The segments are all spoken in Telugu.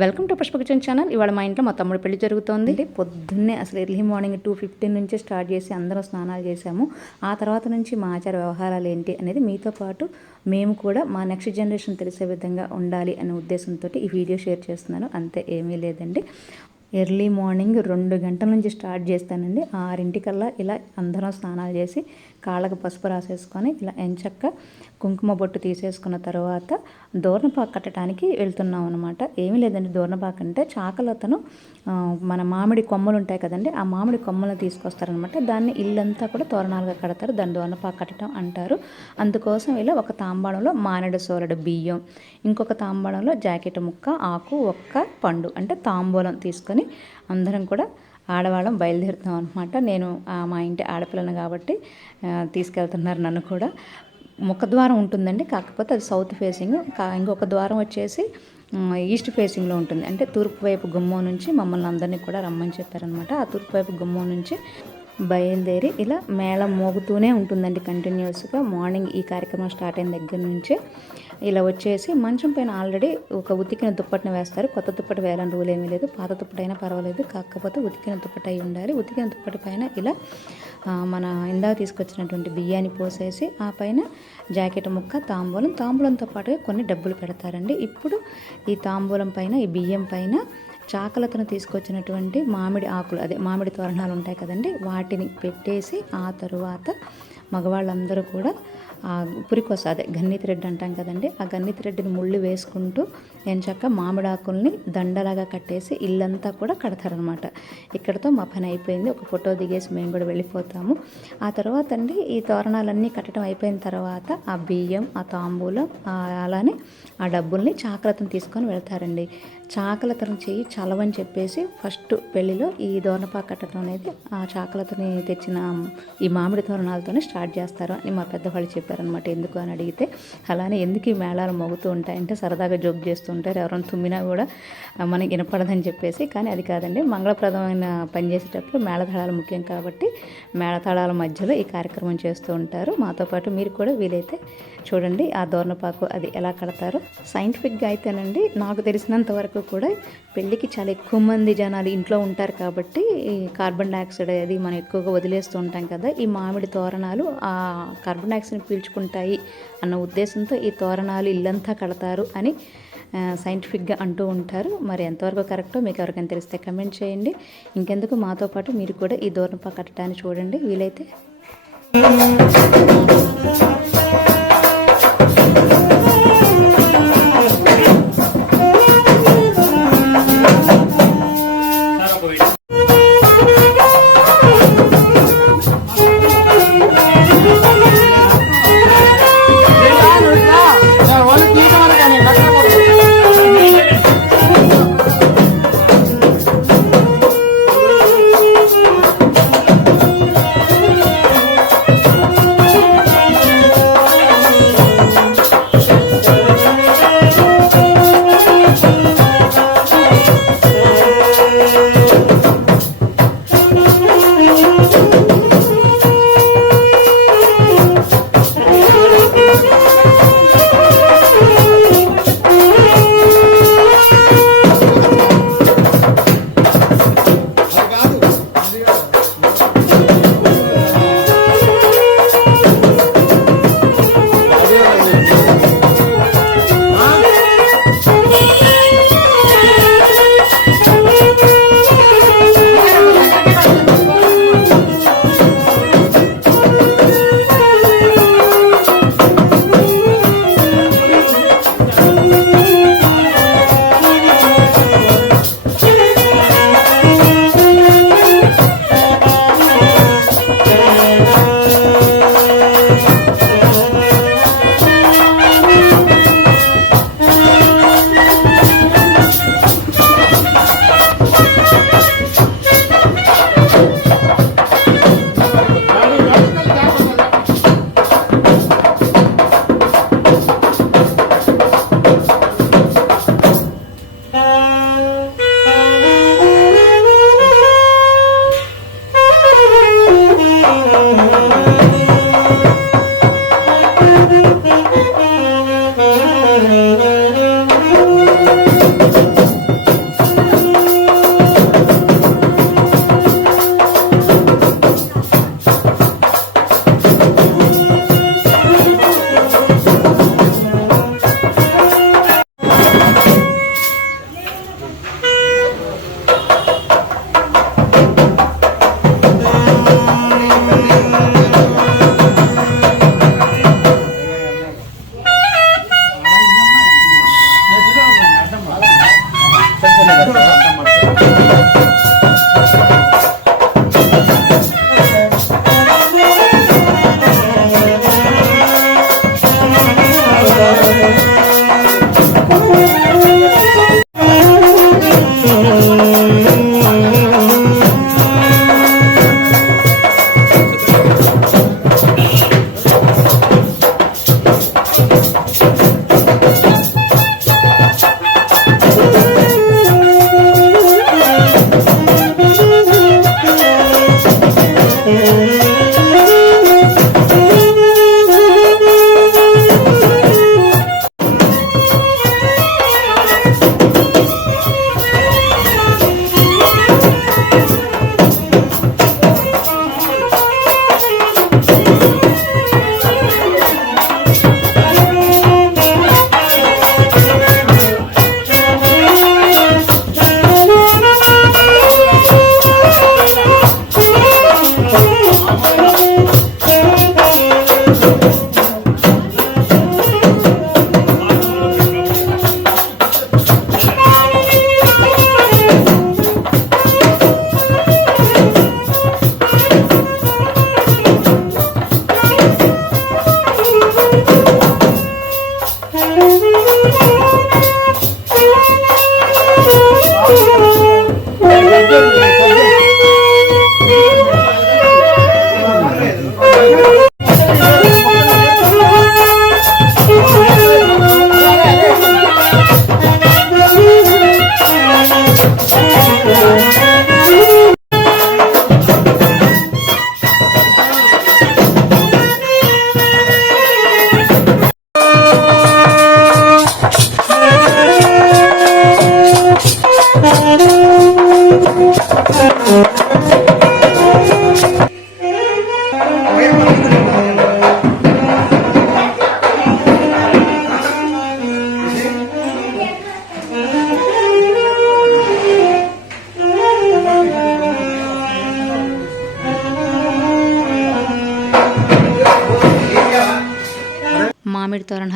Welcome to Pushpa kitchen channel. ఇవాళ మా ఇంట్లో మా తమ్ముడు పెళ్లి జరుగుతోంది. పొద్దున్నే అసలు ఎర్లీ మార్నింగ్ 2:15 నుంచే స్టార్ట్ చేసి అందరం స్నానాలు చేసాము. ఆ తర్వాత నుంచి మా ఆచార వ్యవహారాలు ఏంటి అనేది మీతో పాటు మేము కూడా మా నెక్స్ట్ జనరేషన్ తెలిసే విధంగా ఉండాలి అనే ఉద్దేశంతో ఈ వీడియో షేర్ చేస్తున్నాను. అంతే, ఏమీ లేదండి. ఎర్లీ మార్నింగ్ 2 గంటల నుంచి స్టార్ట్ చేస్తానండి. 6 ఇలా అందరం స్నానాలు చేసి కాళ్ళకు పసుపు రాసేసుకొని ఇలా ఎంచక్క కుంకుమ బొట్టు తీసేసుకున్న తర్వాత దూర్నపాకు కట్టడానికి వెళ్తున్నాం అనమాట. ఏమీ లేదండి, దూర్నపాకు అంటే చాకలతను మన మామిడి కొమ్మలు ఉంటాయి కదండి, ఆ మామిడి కొమ్మలను తీసుకొస్తారనమాట. దాన్ని ఇల్లంతా కూడా తోరణాలుగా కడతారు, దాన్ని దూర్నపాకు కట్టడం అంటారు. అందుకోసం ఇలా ఒక తాంబాళంలో మానేడు సోలడు బియ్యం, ఇంకొక తాంబాళంలో జాకెట్ ముక్క, ఆకు, ఒక్క పండు అంటే తాంబూలం తీసుకొని అందరం కూడా ఆడవాళ్ళం బయలుదేరుతాం అనమాట. నేను మా ఇంటి ఆడపిల్లను కాబట్టి తీసుకెళ్తున్నారు నన్ను కూడా. ముఖద్వారం ఉంటుందండి, కాకపోతే అది సౌత్ ఫేసింగ్. ఇంకొక ద్వారం వచ్చేసి ఈస్ట్ ఫేసింగ్లో ఉంటుంది, అంటే తూర్పు వైపు గుమ్మం నుంచి మమ్మల్ని అందరినీ కూడా రమ్మని చెప్పారనమాట. ఆ తూర్పు వైపు గుమ్మం నుంచి బయలుదేరి ఇలా మేళం మోగుతూనే ఉంటుందండి కంటిన్యూస్గా. మార్నింగ్ ఈ కార్యక్రమం స్టార్ట్ అయిన దగ్గర నుంచే ఇలా వచ్చేసి మంచం పైన ఆల్రెడీ ఒక ఉతికిన దుప్పటిని వేస్తారు. కొత్త దుప్పటి వేయాలని రూల్ ఏమీ లేదు, పాత దుప్పటి అయినా పర్వాలేదు, కాకపోతే ఉతికిన దుప్పటి అయి ఉండాలి. ఉతికిన దుప్పటి పైన ఇలా మన ఇందాక తీసుకొచ్చినటువంటి బియ్యాన్ని పోసేసి ఆ పైన జాకెట్ ముక్క, తాంబూలంతో పాటుగా కొన్ని డబ్బులు పెడతారండి. ఇప్పుడు ఈ తాంబూలం పైన, ఈ బియ్యం పైన చాకలతను తీసుకొచ్చినటువంటి మామిడి ఆకులు, అదే మామిడి తోరణాలు ఉంటాయి కదండి, వాటిని పెట్టేసి ఆ తరువాత మగవాళ్ళందరూ కూడా పురికొస, అదే గన్ని థ్రెడ్ అంటాం కదండి, ఆ గన్ని థ్రెడ్ని ముళ్ళు వేసుకుంటూ ఎంచక్క మామిడాకుల్ని దండలాగా కట్టేసి ఇల్లంతా కూడా కడతారనమాట. ఇక్కడతో మా పని అయిపోయింది. ఒక ఫోటో దిగేసి మేము కూడా వెళ్ళిపోతాము. ఆ తర్వాత అండి ఈ తోరణాలన్నీ కట్టడం అయిపోయిన తర్వాత ఆ బియ్యం, ఆ తాంబూలం, అలానే ఆ డబ్బుల్ని చాకలతను తీసుకొని వెళ్తారండి. చాకలతను చెయ్యి చలవని చెప్పేసి ఫస్ట్ పెళ్లిలో ఈ దోర్నపాకు కట్టడం అనేది ఆ చాకలతని తెచ్చిన ఈ మామిడి తోరణాలతోనే స్టార్ట్ చేస్తారు అని మా పెద్దవాళ్ళు చెప్పారనమాట. ఎందుకు అని అడిగితే, అలానే ఎందుకు ఈ మేళాలు మోగుతూ ఉంటాయంటే సరదాగా జోక్ చేస్తూ ఉంటారు, ఎవరైనా తుమ్మినా కూడా మనకి వినపడదని చెప్పేసి. కానీ అది కాదండి, మంగళప్రదమైన పని చేసేటప్పుడు మేళతాళాలు ముఖ్యం కాబట్టి మేళతాళాల మధ్యలో ఈ కార్యక్రమం చేస్తూ ఉంటారు. మాతో పాటు మీరు కూడా వీలైతే చూడండి ఆ దోర్నపాకు అది ఎలా కడతారో. సైంటిఫిక్గా అయితేనండి నాకు తెలిసినంత వరకు కూడా పెళ్ళికి చాలా ఎక్కువ మంది జనాలు ఇంట్లో ఉంటారు కాబట్టి కార్బన్ డైఆక్సైడ్ అది మనం ఎక్కువగా వదిలేస్తూ ఉంటాం కదా, ఈ మామిడి తోరణాలు ఆ కార్బన్ డైఆక్సైడ్ని పీల్చుకుంటాయి అన్న ఉద్దేశంతో ఈ తోరణాలు ఇల్లంతా కడతారు అని సైంటిఫిక్గా అంటూ ఉంటారు. మరి ఎంతవరకు కరెక్టో మీకు ఎవరికైనా తెలిస్తే కమెంట్ చేయండి. ఇంకెందుకు మాతో పాటు మీరు కూడా ఈ దూర్నపాకు కట్టడాన్ని చూడండి వీలైతే.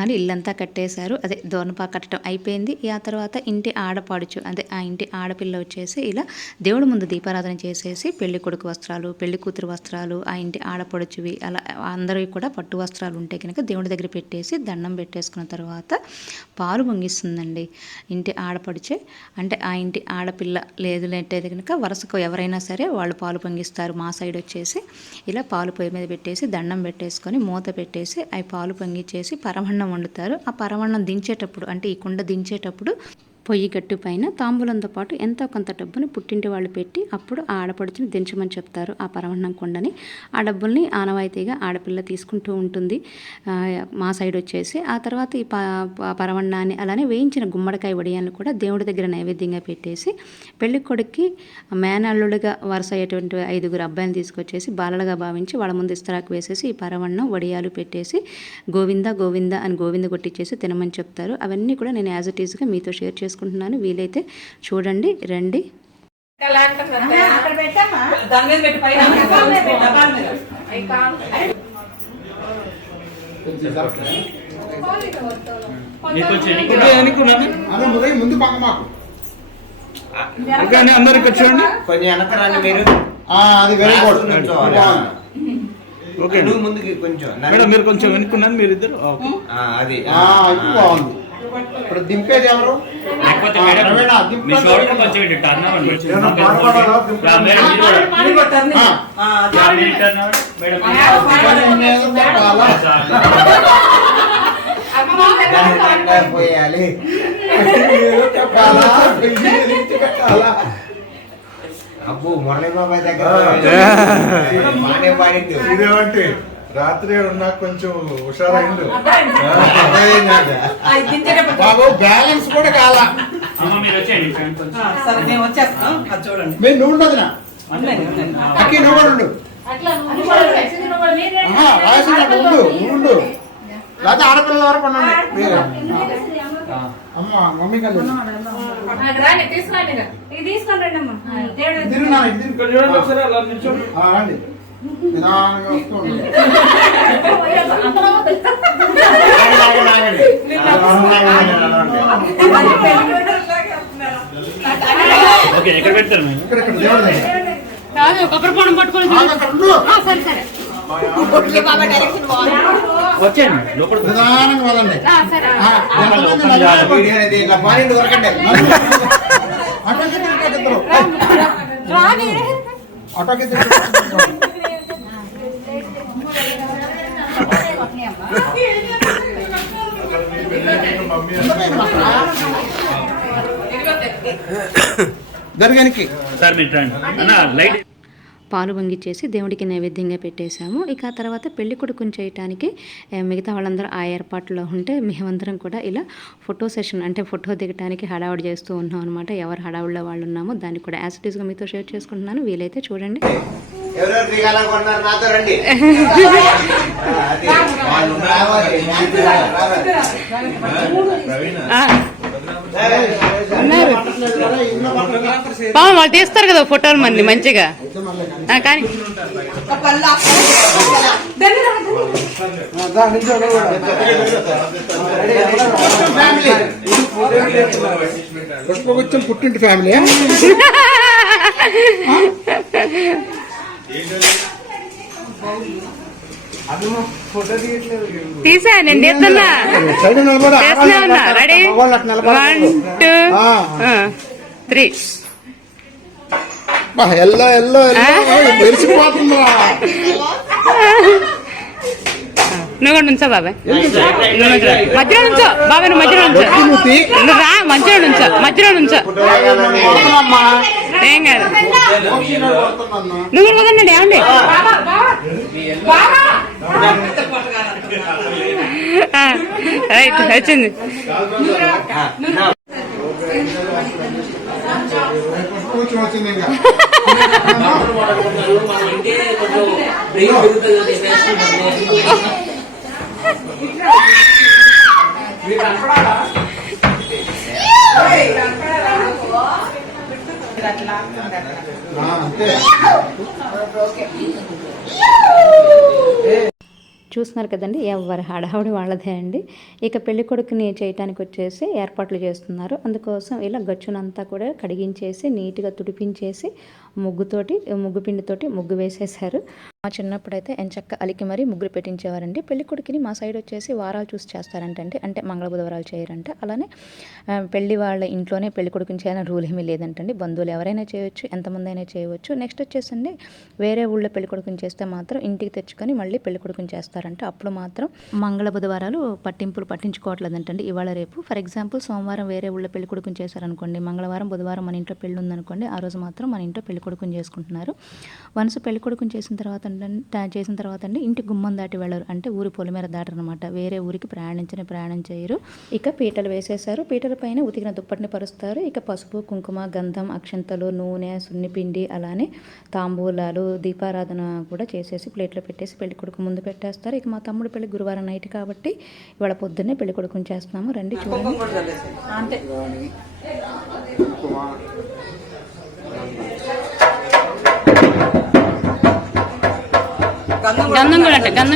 విగ్రహాలు ఇల్లంతా కట్టేశారు. అదే దోర్నపా కట్టడం అయిపోయింది. ఆ తర్వాత ఇంటి ఆడపడుచు అదే ఆ ఇంటి ఆడపిల్ల వచ్చేసి ఇలా దేవుడి ముందు దీపారాధన చేసేసి పెళ్లి కొడుకు వస్త్రాలు, పెళ్లి కూతురు వస్త్రాలు, ఆ ఇంటి ఆడపడుచువి అలా అందరివి కూడా పట్టు వస్త్రాలు ఉంటే కనుక దేవుడి దగ్గర పెట్టేసి దండం పెట్టేసుకున్న తర్వాత పాలు పొంగిస్తుందండి ఇంటి ఆడపడుచే. అంటే ఆ ఇంటి ఆడపిల్ల లేదు అంటే కనుక వరుసకు ఎవరైనా సరే వాళ్ళు పాలు పొంగిస్తారు. మా సైడ్ వచ్చేసి ఇలా పాలు పొయ్యి మీద పెట్టేసి దండం పెట్టేసుకొని మూత పెట్టేసి అవి పాలు పొంగిచ్చేసి పరమన్నం వండుతారు. ఆ పరమన్నం దించేటప్పుడు అంటే ఈ కుండ దించేటప్పుడు పొయ్యి గట్టు పైన తాంబూలంతో పాటు ఎంతో కొంత డబ్బుని పుట్టింటి వాళ్ళు పెట్టి అప్పుడు ఆ ఆడపడుచుని దించమని చెప్తారు ఆ పరమన్నం కుండని. ఆ డబ్బుల్ని ఆనవాయితీగా ఆడపిల్ల తీసుకుంటూ ఉంటుంది మా సైడ్ వచ్చేసి. ఆ తర్వాత ఈ పరమన్నాన్ని అలానే వేయించిన గుమ్మడికాయ వడియాలను కూడా దేవుడి దగ్గర నైవేద్యంగా పెట్టేసి పెళ్లి కొడుక్కి మేనల్లుడిగా వరుస అయ్యేటువంటి 5 అబ్బాయిని తీసుకొచ్చేసి బాలలుగా భావించి వాళ్ళ ముందు ఇస్తరాకు వేసేసి ఈ పరమన్నం వడియాలు పెట్టేసి గోవింద గోవింద అని గోవింద కొట్టించేసి తినమని చెప్తారు. అవన్నీ కూడా నేను యాజ్ ఇట్ ఈస్గా మీతో షేర్ చేసుకుంటున్నాను. వీలైతే చూడండి, రండి. అందరు ఇక్కడ చూడండి, కొంచెం వెనకరాని మీరు. అది వెరీ గుడ్. ఓకే, నువ్వు ముందుకి కొంచెం మేడం, మీరు కొంచెం వెనుక్కున్నాను మీరు ఇద్దరు. అది బాగుంది. ఇప్పుడు దింపేది ఎవరు? పోయాలి అబ్బు మురళీ బాబాయ్ దగ్గర ఇదేమంటే రాత్రి ఉన్నా కొంచెం హుషారైండు బాబు. బ్యాలెన్స్ కూడా కాలా. మీరు నువ్వు ఉండదునా అక్కి, నువ్వు కూడా ఉండు. ఉండు ఉండు, లేకపోతే ఆడపిల్లల వరకు ఉండండి. అమ్మ మమ్మీ కళ్ళు రండి, నిదానంగా వస్తూ ఉండండి. ఎక్కడ పెడతారు? నిదానంగా వదండి. ఆటోకి దర్గానికి పాలు పొంగిచ్చేసి దేవుడికి నైవేద్యంగా పెట్టేశాము. ఇక ఆ తర్వాత పెళ్లి కొడుకుని చేయటానికి మిగతా వాళ్ళందరూ ఆ ఏర్పాట్లో ఉంటే మేమందరం కూడా ఇలా ఫోటో సెషన్ అంటే ఫోటో దిగడానికి హడావుడి చేస్తూ ఉన్నాం అనమాట. ఎవరు హడావుడిలో వాళ్ళు ఉన్నామో దాన్ని కూడా యాజ్ ఇట్ ఈస్గా మీతో షేర్ చేసుకుంటున్నాను. వీలైతే చూడండి. వాళ్ళు తీస్తారు కదా ఫోటోలు మంది మంచిగా. కానీ పుష్పగుచ్చం పుట్టింటి ఫ్యామిలీ తీసా నేను తీస్తున్నా. రెడీ 1 2 3. ఎల్లో ఎల్లో మెరిసిపోతుందా? నువ్వు కూడా నుంచో బాబాయ్, మధ్యలో నుంచో బాబాయ్, నువ్వు మధ్యలో నుంచో, నువ్వు రా మధ్యలో నుంచో, మధ్యలో నుంచో, ఏం కాదు. నువ్వు కూడా కదండి ఏమండి. రైట్ వచ్చింది. వచ్చింది ఇంకా చూస్తున్నారు కదండి, ఎవరి హడావుడి వాళ్ళదే అండి. ఇక పెళ్లి కొడుకుని చేయటానికి వచ్చేసి ఏర్పాట్లు చేస్తున్నారు. అందుకోసం ఇలా గచ్చునంతా కూడా కడిగించేసి నీట్గా తుడిపించేసి ముగ్గు పిండితోటి ముగ్గు వేసేసారు. మా చిన్నప్పుడైతే ఎంచక్క అలికి మరీ ముగ్గురు పెట్టించేవారండి. పెళ్లి కొడుకుని మా సైడ్ వచ్చేసి వారాలు చూసి చేస్తారంటండి, అంటే మంగళ బుధవారాలు చేయరంట. అలానే పెళ్లి వాళ్ళ ఇంట్లోనే పెళ్లి కొడుకుని చేయాలని రూల్ ఏమీ లేదంటండి. బంధువులు ఎవరైనా చేయొచ్చు, ఎంతమంది అయినా చేయవచ్చు. నెక్స్ట్ వచ్చేసండి వేరే ఊళ్ళో పెళ్లి కొడుకుని చేస్తే మాత్రం ఇంటికి తెచ్చుకొని మళ్ళీ పెళ్లి కొడుకుని చేస్తారంట. అప్పుడు మాత్రం మంగళ బుధవారాలు పట్టించుకోవట్లేదంటండి ఇవాళ రేపు. ఫర్ ఎగ్జాంపుల్ సోమవారం వేరే ఊళ్ళో పెళ్లి కొడుకుని చేశారనుకోండి, మంగళవారం బుధవారం మన ఇంట్లో పెళ్లి ఉందనుకోండి, ఆ రోజు మాత్రం మన ఇంట్లో పెళ్లి కొడుకుని చేసుకుంటున్నారు. వన్స్ పెళ్లి కొడుకుని చేసిన తర్వాత అండి ఇంటి గుమ్మం దాటి వెళ్ళరు, అంటే ఊరి పొలిమేర దాటరు అనమాట. వేరే ఊరికి ప్రయాణం చేయరు. ఇక పీటలు వేసేసారు. పీటల పైన ఉతికిన దుప్పటిని పరుస్తారు. ఇక పసుపు, కుంకుమ, గంధం, అక్షంతలు, నూనె, సున్నిపిండి, అలానే తాంబూలాలు, దీపారాధన కూడా చేసేసి ప్లేట్లో పెట్టేసి పెళ్లి కొడుకు ముందు పెట్టేస్తారు. ఇక మా తమ్ముడు పెళ్లి గురువారం నైట్ కాబట్టి ఇవాళ పొద్దున్నే పెళ్లి కొడుకుని చేస్తున్నాము. రండి చూడండి. గంధం కూడా ఉంటుంది.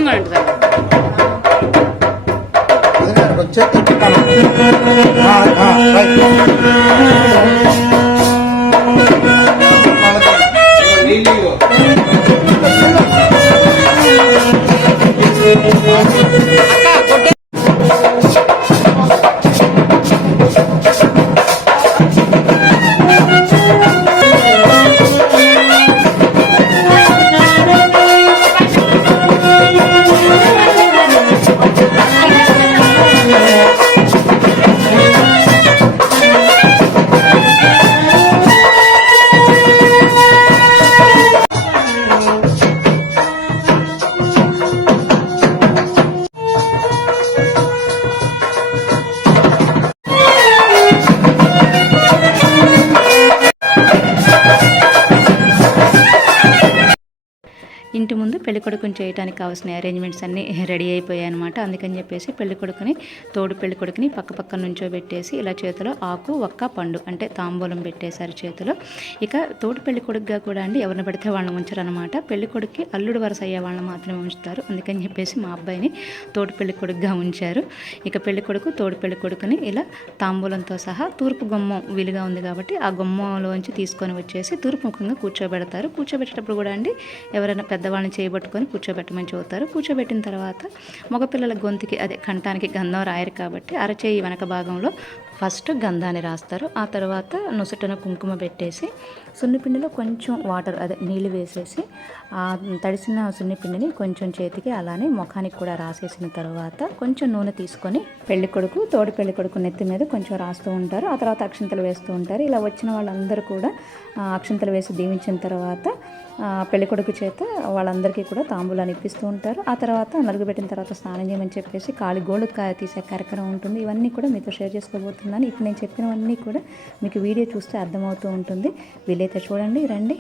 ఇంటి ముందు పెళ్లి కొడుకుని చేయడానికి కావాల్సిన అరేంజ్మెంట్స్ అన్నీ రెడీ అయిపోయాయి అనమాట. అందుకని చెప్పేసి పెళ్లి కొడుకుని పక్క నుంచోబెట్టేసి ఇలా చేతిలో ఆకు, ఒక్క, పండు అంటే తాంబూలం పెట్టేశారు చేతిలో. ఇక తోడు పెళ్లి కొడుకుగా కూడా అండి ఎవరిని పడితే వాళ్ళని ఉంచరు అనమాట. పెళ్లి కొడుకుకి అల్లుడు వరుస అయ్యే వాళ్ళని మాత్రమే ఉంచుతారు. అందుకని చెప్పేసి మా అబ్బాయిని తోడు పెళ్లి కొడుకుగా ఉంచారు. ఇక పెళ్లి కొడుకు తోడు పెళ్లి కొడుకుని ఇలా తాంబూలంతో సహా తూర్పు గుమ్మం వీలుగా ఉంది కాబట్టి ఆ గుమ్మంలోంచి తీసుకొని వచ్చేసి తూర్పు ముఖంగా కూర్చోబెడతారు. కూర్చోబెట్టేటప్పుడు కూడా అండి ఎవరైనా పెద్దవాళ్ళని చేయబట్టుకొని కూర్చోబెట్టమని చెబుతారు. కూర్చోబెట్టిన తర్వాత మగపిల్లల గొంతుకి అదే కంఠానికి గంధం రాయరు కాబట్టి అరచేయి వెనక భాగంలో ఫస్ట్ గంధాన్ని రాస్తారు. ఆ తర్వాత నుసుటన కుంకుమ పెట్టేసి సున్నిపిండిలో కొంచెం వాటర్ అదే నీళ్ళు వేసేసి ఆ తడిసిన సున్నిపిండిని కొంచెం చేతికి అలానే ముఖానికి కూడా రాసేసిన తర్వాత కొంచెం నూనె తీసుకొని పెళ్లి కొడుకు తోడు పెళ్లి కొడుకు నెత్తి మీద కొంచెం రాస్తూ ఉంటారు. ఆ తర్వాత అక్షింతలు వేస్తూ ఉంటారు. ఇలా వచ్చిన వాళ్ళందరూ కూడా అక్షింతలు వేసి దీవించిన తర్వాత పెళ్లి కొడుకు చేత వాళ్ళందరికీ కూడా తాంబూలాన్ని ఇప్పిస్తూ ఉంటారు. ఆ తర్వాత నలుగుబెట్టిన తర్వాత స్నానం చేయమని చెప్పేసి కాలి గోళ్ళు తీసే కార్యక్రమం ఉంటుంది. ఇవన్నీ కూడా మీతో షేర్ చేసుకోబోతున్నాను. ఇప్పుడు నేను చెప్పినవన్నీ కూడా మీకు వీడియో చూస్తే అర్థమవుతూ ఉంటుంది. వీలైతే చూడండి, రండి.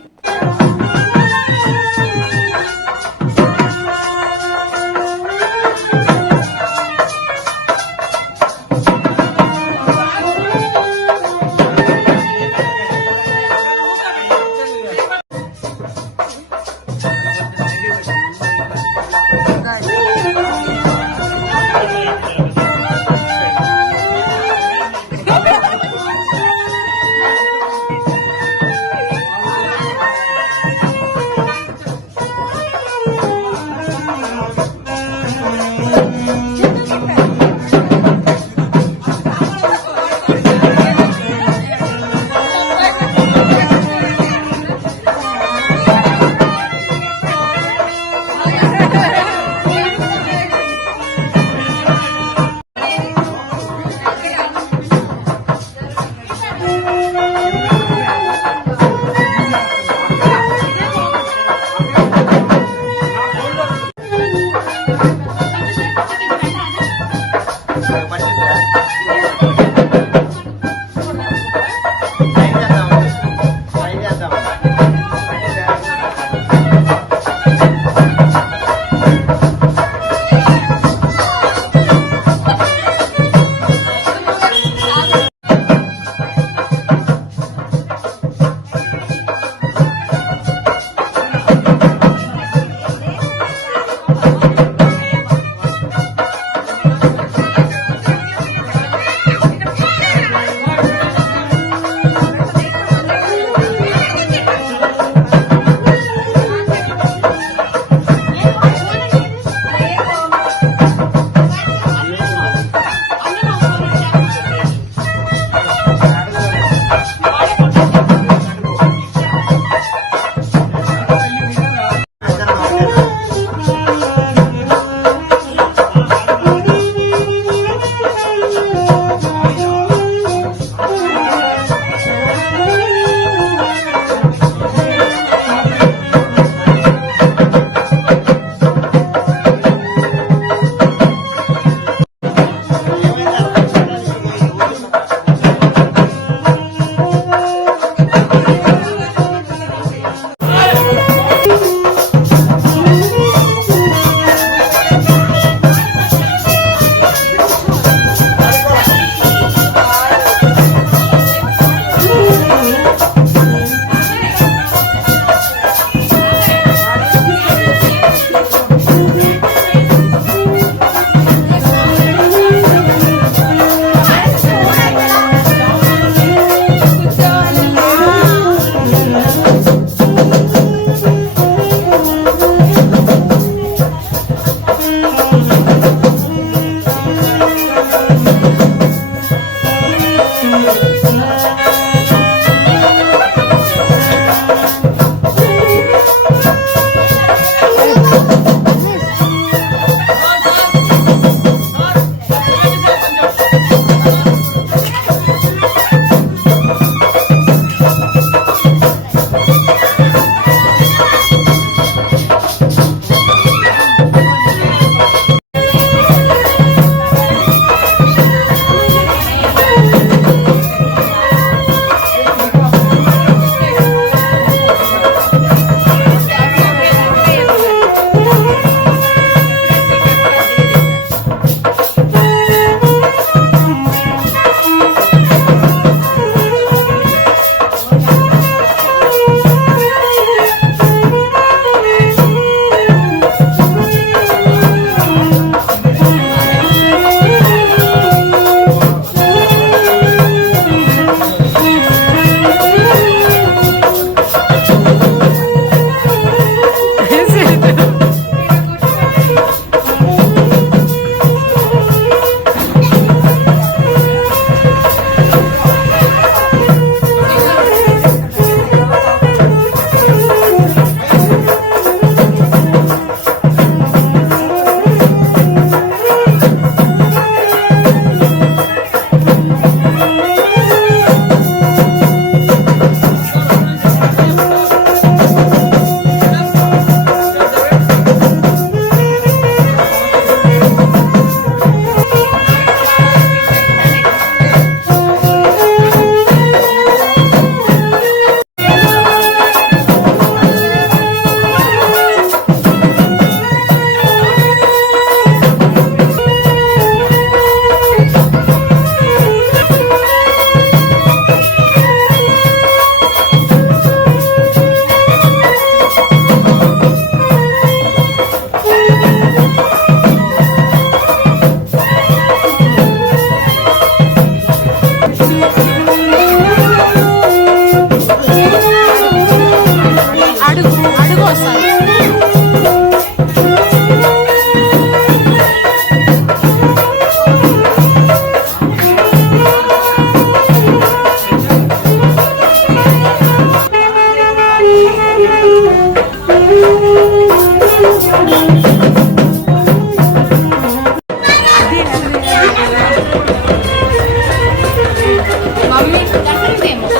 మమ్మీ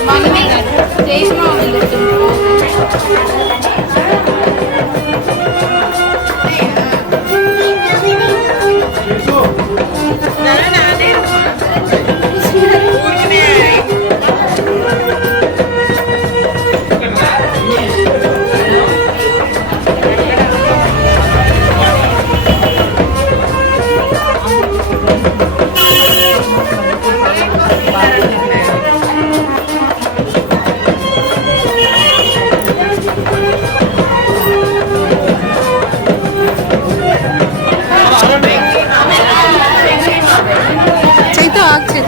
మమ్మీ చేసిన చైతో ఆకు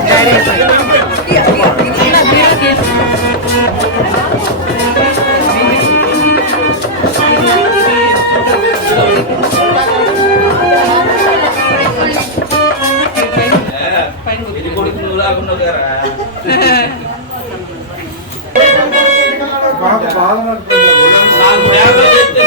ఇది కొడుకు నువ్వు లాగున్నావు కదా. బాగా బాగా నాకు బ్యాగ్లో పెడితే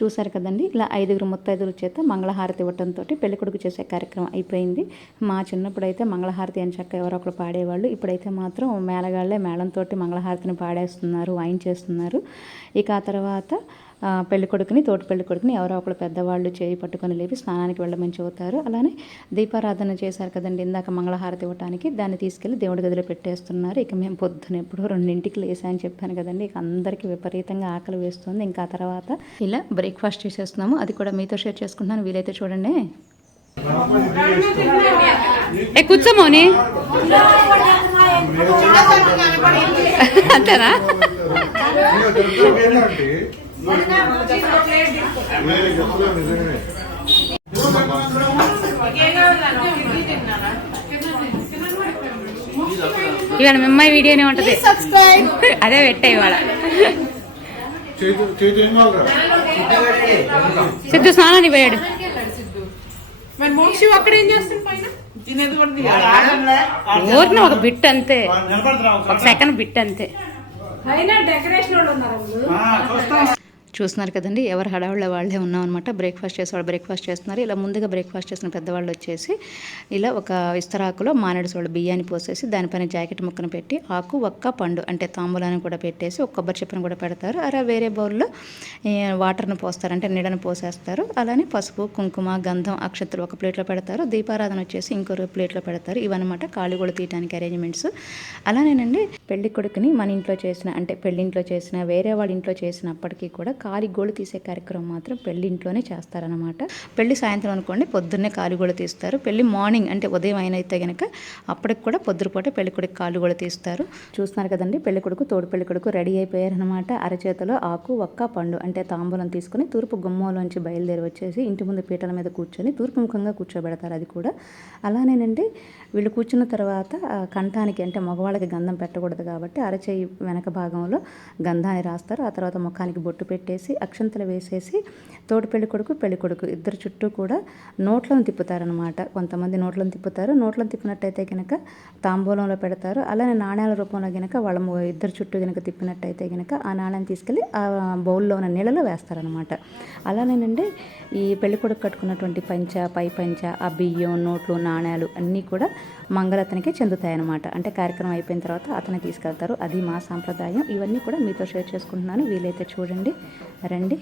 చూసారు కదండి, ఇలా 5 ముత్తైదుల చేత మంగళహారతి ఇవ్వటంతో పెళ్ళికొడుకు చేసే కార్యక్రమం అయిపోయింది. మా చిన్నప్పుడు అయితే మంగళహారతి అని చక్క ఎవరో ఒకరు పాడేవాళ్ళు. ఇప్పుడైతే మాత్రం మేళగాళ్ళే మేళంతో మంగళహారతిని పాడేస్తున్నారు, వాయించేస్తున్నారు. ఇక ఆ తర్వాత పెళ్ళికొడుకుని తోటి పెళ్ళికొడుకుని ఎవరో ఒకరు పెద్దవాళ్ళు చేయి పట్టుకొని లేపి స్నానానికి వెళ్ళమని చెబుతారు. అలానే దీపారాధన చేశారు కదండి ఇందాక మంగళహారతి ఇవ్వడానికి, దాన్ని తీసుకెళ్ళి దేవుడి గదిలో పెట్టేస్తున్నారు. ఇక మేము పొద్దున ఎప్పుడో 2ంటికి లేసా అని చెప్పాను కదండి. ఇక అందరికీ విపరీతంగా ఆకలి వేస్తుంది. ఇంకా ఆ తర్వాత ఇలా బ్రేక్ఫాస్ట్ చేసేస్తున్నాము. అది కూడా మీతో షేర్ చేసుకుంటున్నాను, వీలైతే చూడండి. కూర్చోమోని అంతేనా? ఇవాళ మీ అమ్మాయి వీడియోనే ఉంటది, అదే పెట్టా ఇవాళ. సిద్ధు స్నానానికి పోయాడు. ఊరిని ఒక బిట్ అంతే, ఒక సెకండ్ బిట్ అంతే. చూస్తున్నారు కదండి, ఎవరు హడావుళ్ళ వాళ్ళే ఉన్నాం అనమాట. బ్రేక్ఫాస్ట్ చేసేవాళ్ళు బ్రేక్ఫాస్ట్ చేస్తున్నారు. ఇలా ముందుగా బ్రేక్ఫాస్ట్ చేసిన పెద్దవాళ్ళు వచ్చేసి ఇలా ఒక ఇస్తరాకులో మానేడుసోళ్ళు బియ్యాన్ని పోసేసి దానిపైన జాకెట్ ముక్కను పెట్టి ఆకు ఒక్క పండు అంటే తాంబూలాన్ని కూడా పెట్టేసి ఒక కొబ్బరి చిప్పను కూడా పెడతారు. అలా వేరే బౌల్లో వాటర్ను పోస్తారు, అంటే నీడను పోసేస్తారు. అలానే పసుపు కుంకుమ గంధం అక్షతలు ఒక ప్లేట్లో పెడతారు. దీపారాధన వచ్చేసి ఇంకో ప్లేట్లో పెడతారు. ఇవన్నమాట కాళీగూడ తీయడానికి అరేంజ్మెంట్స్. అలానేనండి పెళ్లి కొడుకుని మన ఇంట్లో చేసిన అంటే పెళ్ళింట్లో చేసిన వేరే వాళ్ళ ఇంట్లో చేసినప్పటికీ కూడా కాలిగోళ్ళు తీసే కార్యక్రమం మాత్రం పెళ్లి ఇంట్లోనే చేస్తారనమాట. పెళ్లి సాయంత్రం అనుకోండి, పొద్దున్నే కాలిగోళ్ళు తీస్తారు. పెళ్లి మార్నింగ్ అంటే ఉదయం అయినైతే కనుక అప్పటికి కూడా పొద్దుపూట పెళ్లి కొడుకు కాలిగోళ్ళు తీస్తారు. చూస్తున్నారు కదండి, పెళ్లి కొడుకు తోడు పెళ్లి కొడుకు రెడీ అయిపోయారనమాట. అరచేతిలో ఆకు ఒక్క పండు అంటే తాంబూలం తీసుకుని తూర్పు గుమ్మంలోంచి బయలుదేరి వచ్చేసి ఇంటి ముందు పీటల మీద కూర్చొని తూర్పు ముఖంగా కూర్చోబెడతారు. అది కూడా అలానేనండి. వీళ్ళు కూర్చున్న తర్వాత కంఠానికి అంటే మగవాళ్ళకి గంధం పెట్టకూడదు కాబట్టి అరచేయి వెనక భాగంలో గంధాన్ని రాస్తారు. ఆ తర్వాత ముఖానికి బొట్టు పెట్టేసి అక్షంతలు వేసేసి తోడు పెళ్లి కొడుకు పెళ్లి కొడుకు ఇద్దరు చుట్టూ కూడా నోట్లను తిప్పుతారనమాట. కొంతమంది నోట్లను తిప్పుతారు. నోట్లను తిప్పినట్టయితే కనుక తాంబూలంలో పెడతారు. అలానే నాణ్యాల రూపంలో కనుక వాళ్ళ ఇద్దరు చుట్టూ కనుక తిప్పినట్టయితే కనుక ఆ నాణ్యాన్ని తీసుకెళ్ళి ఆ బౌల్లో ఉన్న నీళ్ళలో వేస్తారనమాట. అలానేనండి ఈ పెళ్లి కొడుకు కట్టుకున్నటువంటి పంచ పై పంచ ఆ బియ్యం నోట్లు నాణ్యాలు అన్నీ కూడా మంగళతనికే చెందుతాయన్నమాట. అంటే కార్యక్రమం అయిపోయిన తర్వాత అతను తీసుకెళ్తారు. అది మా సాంప్రదాయం. ఇవన్నీ కూడా మీతో షేర్ చేసుకుంటున్నాను, వీలైతే చూడండి, రండి.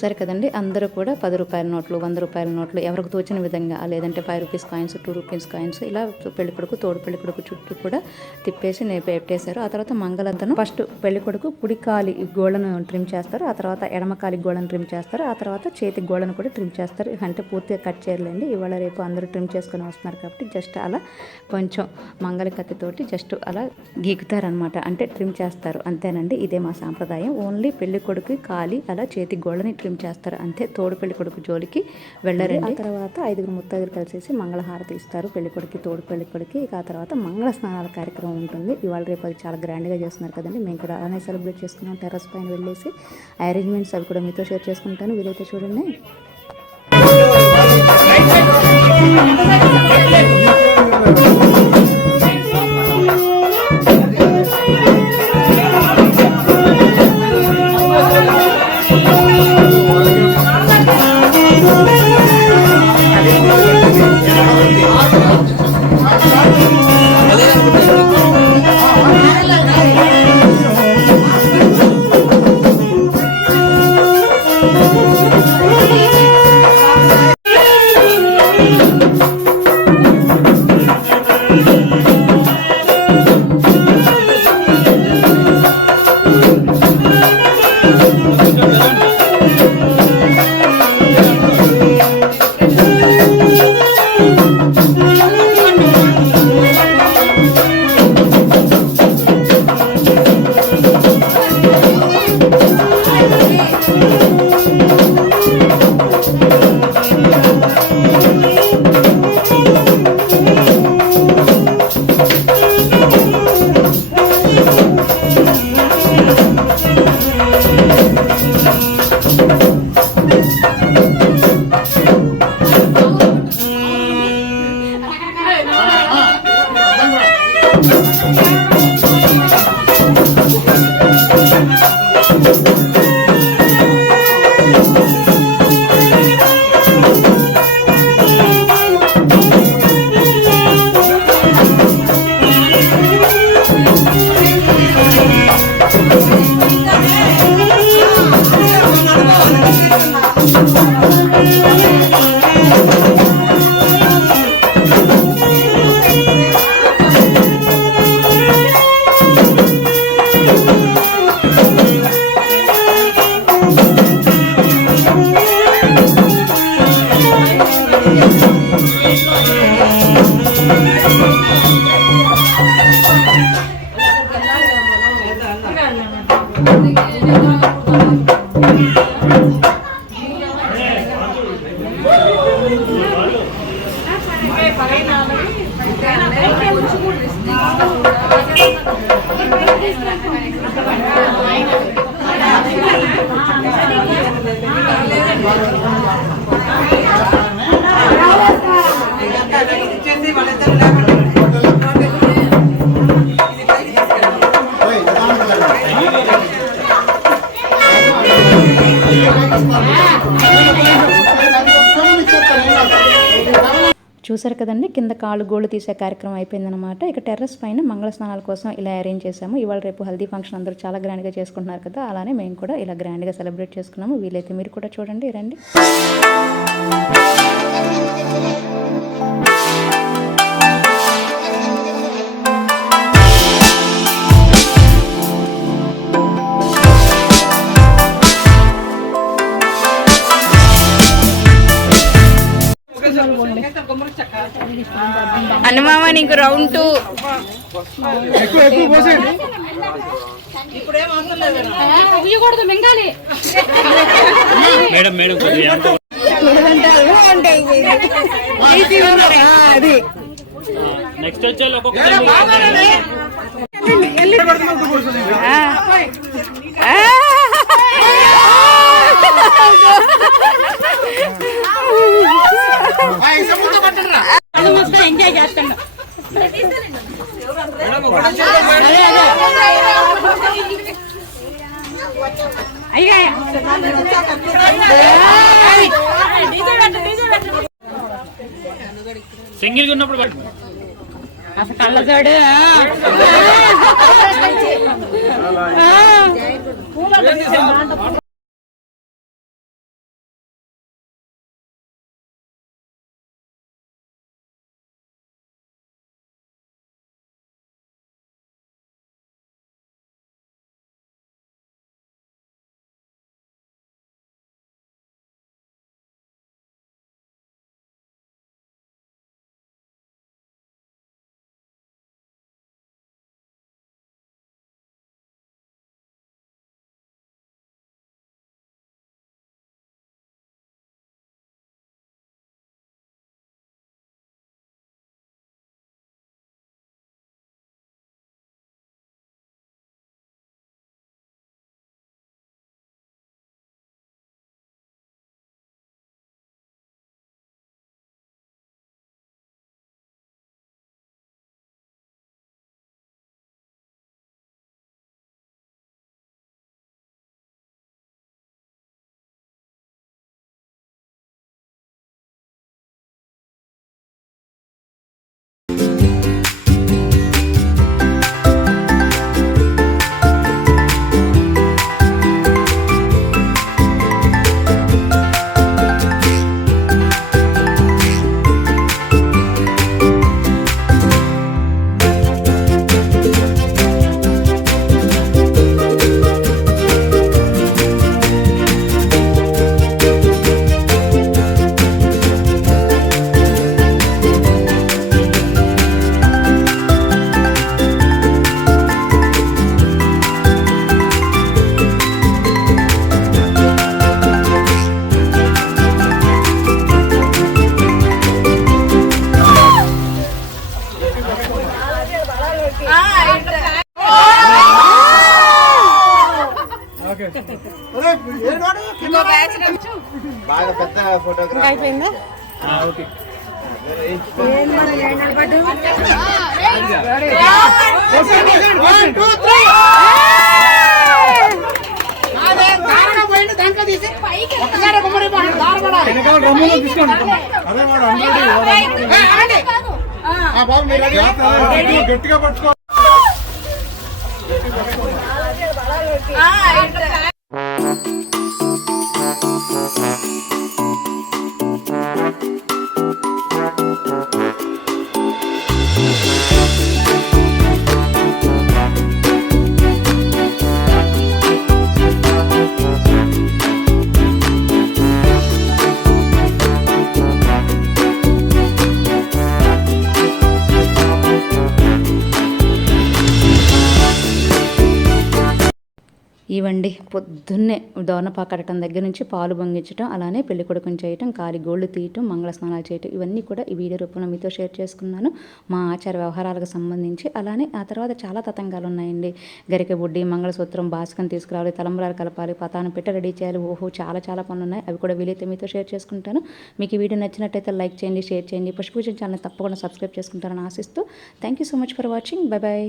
చూసారు కదండి, అందరూ కూడా 10 రూపాయల నోట్లు, 100 రూపాయల నోట్లు ఎవరికి తోచిన విధంగా, లేదంటే 5 రూపీస్ కాయిన్స్, 2 రూపీస్ కాయిన్స్ ఇలా పెళ్ళికొడుకు తోడు పెళ్ళికొడుకు చుట్టూ కూడా తిప్పేసి పెట్టేశారు. ఆ తర్వాత మంగళంతను ఫస్ట్ పెళ్ళికొడుకు కుడికాలి గోళ్ళను ట్రిమ్ చేస్తారు, ఆ తర్వాత ఎడమకాలి గోళ్ళను ట్రిమ్ చేస్తారు, ఆ తర్వాత చేతి గోళ్ళను కూడా ట్రిమ్ చేస్తారు. అంటే పూర్తిగా కట్ చేయలేండి, ఇవాళ రేపు అందరూ ట్రిమ్ చేసుకుని వస్తున్నారు కాబట్టి జస్ట్ అలా కొంచెం మంగళ కత్తితోటి జస్ట్ అలా గీకుతారనమాట, అంటే ట్రిమ్ చేస్తారు అంతేనండి. ఇదే మా సాంప్రదాయం. ఓన్లీ పెళ్లి కొడుకు కాలి అలా చేతి గోళ్ళని ట్రిమ్ చేస్తారు అంతే, తోడు పెళ్లి కొడుకు జోలికి వెళ్ళరండి. ఆ తర్వాత 5 ముత్తైదులు కలిసేసి మంగళహారతి ఇస్తారు పెళ్లి కొడుకు తోడు పెళ్లి కొడుకు. ఇక ఆ తర్వాత మంగళ స్నానాల కార్యక్రమం ఉంటుంది. ఇవాళ రేపు అది చాలా గ్రాండ్గా చేస్తున్నారు కదండి, మేము కూడా అలానే సెలబ్రేట్ చేసుకున్నాం. టెర్రస్ పైన వెళ్ళేసి అరేంజ్మెంట్స్ అవి కూడా మీతో షేర్ చేసుకుంటాను, వీలైతే చూడండి. చూసారు కదండి, కింద కాళ్ళు గోళ్ళు తీసే కార్యక్రమం అయిపోయిందనమాట. ఇక టెర్రస్ పైన మంగళ స్నానాల కోసం ఇలా అరేంజ్ చేసాము. ఇవాళ రేపు హల్దీ ఫంక్షన్ అందరూ చాలా గ్రాండ్గా చేసుకుంటున్నారు కదా, అలానే మేము కూడా ఇలా గ్రాండ్గా సెలబ్రేట్ చేసుకున్నాము. వీలైతే మీరు కూడా చూడండి, రండి. అన్నమామ నీకు రౌండ్ 2 ఇవ్వకూడదు మింగాలి మేడం మేడం నెక్స్ట్ వచ్చే ఎంజాయ్ చేస్తాను. సింగిల్ గా ఉన్నప్పుడు అసలు కళ్ళజోడు బాగా పెద్ద ఫోటోగ్రాఫ్ అయిపోయిందా? ఓకే గట్టిగా పట్టుకో. ఇవండి పొద్దున్నే దోనపా కట్టడం దగ్గర నుంచి పాలు పొంగించడం, అలానే పెళ్లి కొడుకుని చేయటం, కాలి గోళ్ళు తీయటం, మంగళ స్నానాలు చేయటం, ఇవన్నీ కూడా ఈ వీడియో రూపంలో మీతో షేర్ చేసుకున్నాను మా ఆచార వ్యవహారాలకు సంబంధించి. అలానే ఆ తర్వాత చాలా తతంగాలు ఉన్నాయండి. గరిక బుడ్డి, మంగళసూత్రం, బాస్కం తీసుకురావాలి, తలంబ్రాలు కలపాలి, పతాను పెట్ట రెడీ చేయాలి. ఓహో చాలా పనులు ఉన్నాయి. అవి కూడా వీలైతే మీతో షేర్ చేసుకుంటాను. మీకు ఈ వీడియో నచ్చినట్టయితే లైక్ చేయండి, షేర్ చేయండి. పుష్పూజన్ ఛానల్ తప్పకుండా సబ్స్క్రైబ్ చేసుకుంటారని ఆశిస్తూ thank you so much for watching. Bye bye.